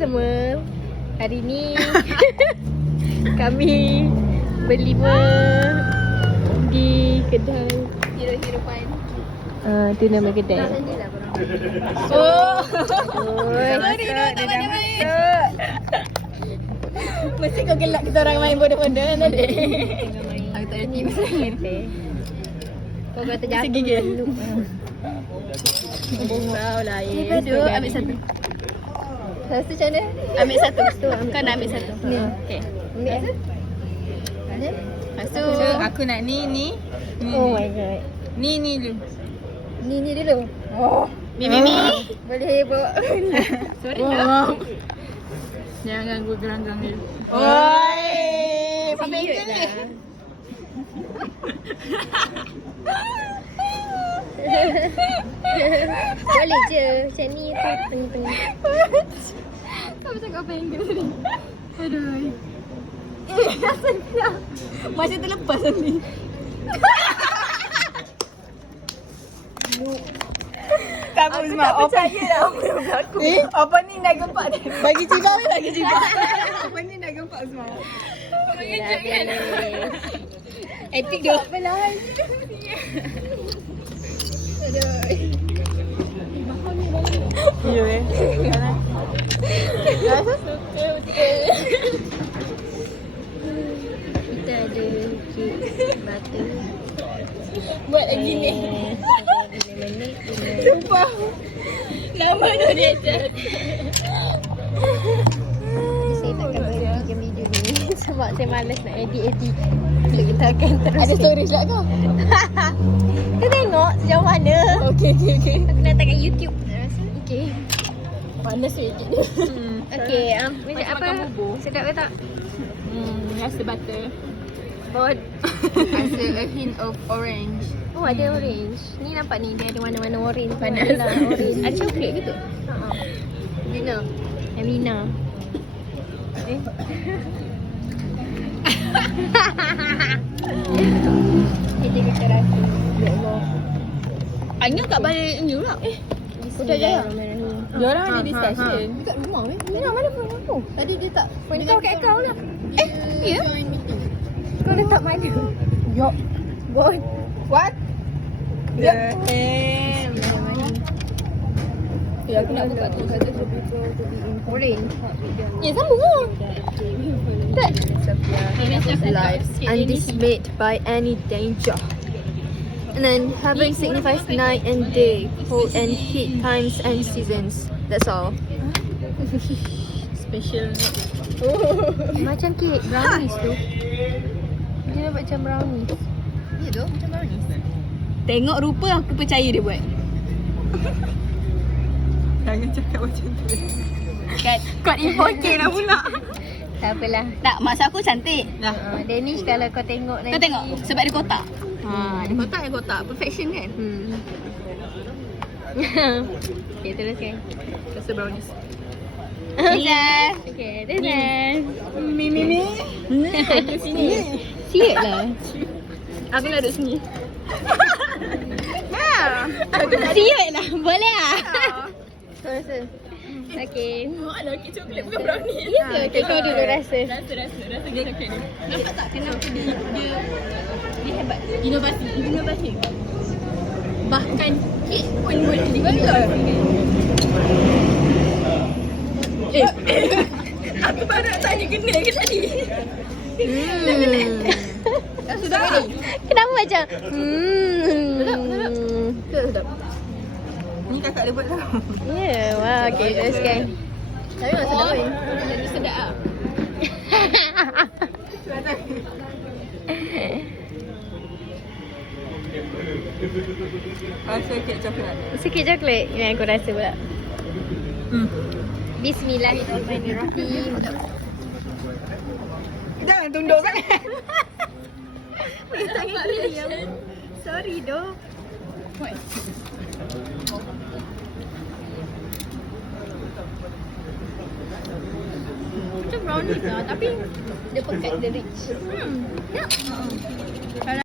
Semua hari ni kami berlima di kedai Hero Pan. tu nama kedai. Oh. Sorry, tak main. Mesti kau gelak kita orang main bodoh-bodoh kan adik? Aku tak ada tips lain. Kau kata jatuh gigil. dulu. Kau lah Lepas tu ambil satu. Rasa macam mana? Ambil satu. Kau nak ambil satu. Ni. Okay. Ambil tu. Lepas tu aku nak ni. Oh my god. Ni dulu. Ni dulu. Oh. Mi. Boleh bawa. Sorry dah. Jangan ganggu gerang-gerang dia. Oi. Pakai je. Boleh je. Macam ni tu tengah-tengah. Kau macam kau pengen tadi. Aduh. Rasanya macam terlepas tadi. Tak apa Uzma. Apa percaya dah aku. Apa ni dah gempak dia. Bagi jibat lagi jibat. Apa ni dah gempak Uzma. Mengejut kan. Etik dah. Belahan. Aduh. Ya Rasa suka betul. Kita ada kek butter. Buat lagi ni. 5 minit. Sumpah. Nama tu dia je. Saya takkan berhentikan video ni sebab saya malas nak edit. So kita akan terus. Ada storage tak kau? Kita tengok sejauh mana. Okey. Aku nak tengok YouTube. Okey. Panas sikit ni. Okey, macam Macam apa? makan bubur. Sedap ke tak? Rasa butter. Bod. Rasa a hint of orange. Oh, ada orange. Ni nampak ni dia ada warna-warna orange. Panas. Lah, orange. Ada coklat ke tu? Lina. Lina. Kita kita rasa. Ya Allah. Anya kat balik ni pula. Bismillahirrahmanirrahim. Dia orang ada discussion. Dekat rumah weh. Lina mana phone aku? Tadi dia tak. Phone kau kat kau lah. Ya? Kau letak mana? Yo. Bod. What? Ya. Ya aku nak buka tu kata tu. Orange. Ya sambung lah. Tak. Lives undismayed by any danger. And then heaven signifies night and day, cold and heat, times and seasons. That's all. Special. Macam kek brownies tu. Dia nampak macam brownies. Ya tu macam brownies. Tengok rupa aku percaya dia buat. Jangan cakap macam tu. Kod info K dah pula. Tak apalah. Tak, maksud aku cantik. Dah. Danish kalau kau tengok nanti. Kau tengok sebab dia kotak. Dia kotak. Perfection kan? Okay, teruskan. Rasa brownies. Okay. Okay, teruskan. Mi. Aku sini. Siap lah. Aku nak duduk sini. Siap lah. Boleh lah. Kau rasa? Okay. Alah, kek coklat bukan brownies. Ya ke? Okay, kau dulu rasa. Rasa coklat ni. Nampak tak kenapa dia hebat? Inovasi. Bahkan kek pun boleh dijual. Aku baru nak tanya kena ke tadi? Sudah. Kenapa macam? Sedap. Ni kakak dia buat tau. Ya, wah. Okay, teruskan. Tapi tak sedap weh. Jadi sedap lah. Rasa kek coklat. Sikit coklat. Ini aku rasa pula. Bismillahirrahmanirrahim. Jangan tunduk kan? Tangan dia. Sorry doh. Macam brownies lah tapi dia pekat, dia rich. Ya.